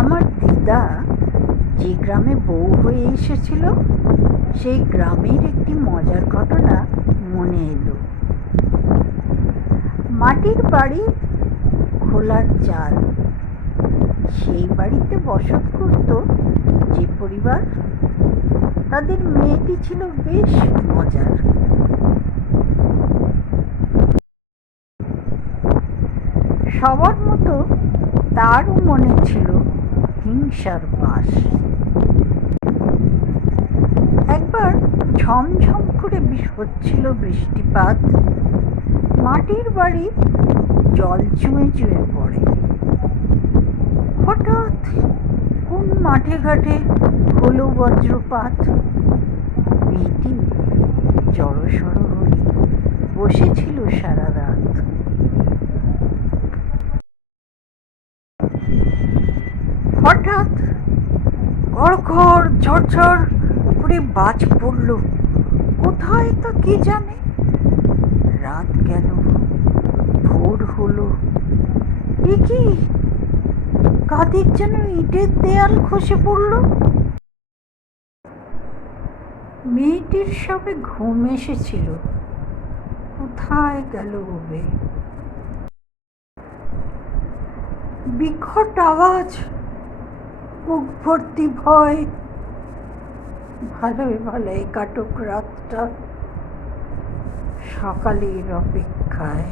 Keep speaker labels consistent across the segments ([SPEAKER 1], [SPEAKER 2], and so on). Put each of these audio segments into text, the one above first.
[SPEAKER 1] আমার দিদা যে গ্রামে বউ হয়ে এসেছিল, সেই গ্রামের একটি মজার ঘটনা মনে এলো। মাটির বাড়ি খোলার চাল। সেই বাড়িতে বসত করত যে পরিবার, তাদের মেয়েটি ছিল বেশ মজার। সবার মতো তারও মনে ছিল হিংসার বাস। একবার ঝমঝম করে হচ্ছিল বৃষ্টিপাত। মাটির বাড়ি জল চুঁয়ে চুঁয়ে পড়ে। হঠাৎ কোন মাঠে ঘাটে হলো বজ্রপাত? মেয়েটি জড়সড় হয়ে বসেছিল সারা রাত হঠাৎ কড়কড় ঝরঝর করে বাজ পড়ল। কোথায় তা কে জানে? রাত গেল ভোর হলো। কি? কাদের যেন ইটের দেয়াল খসে পড়ল? মেয়েটির সবে ঘুম এসেছিল। কোথায় গেল ওবে? বিকট আওয়াজ। বুক ভর্তি ভয়। ভালোই ভালোই কাটুক রাতটা। সকালের অপেক্ষায়।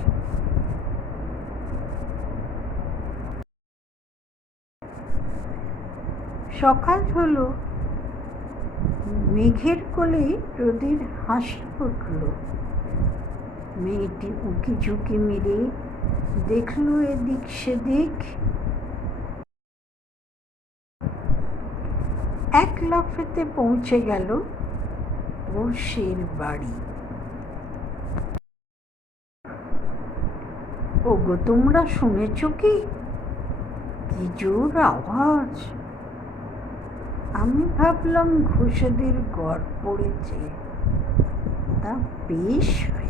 [SPEAKER 1] সকাল হলো, মেঘের কোলে রোদের হাসি ফুটল। মেয়েটি উঁকি ঝুঁকি মেরে দেখল এদিক সেদিক। এক লাফেতে পৌঁছে গেল পড়শির বাড়ি। ওগো, তোমরা শুনেছ কি? কি জোর আওয়াজ? আমি ভাবলাম ঘোষেদের গড় পড়েছে। তা বেশ হয়েছে।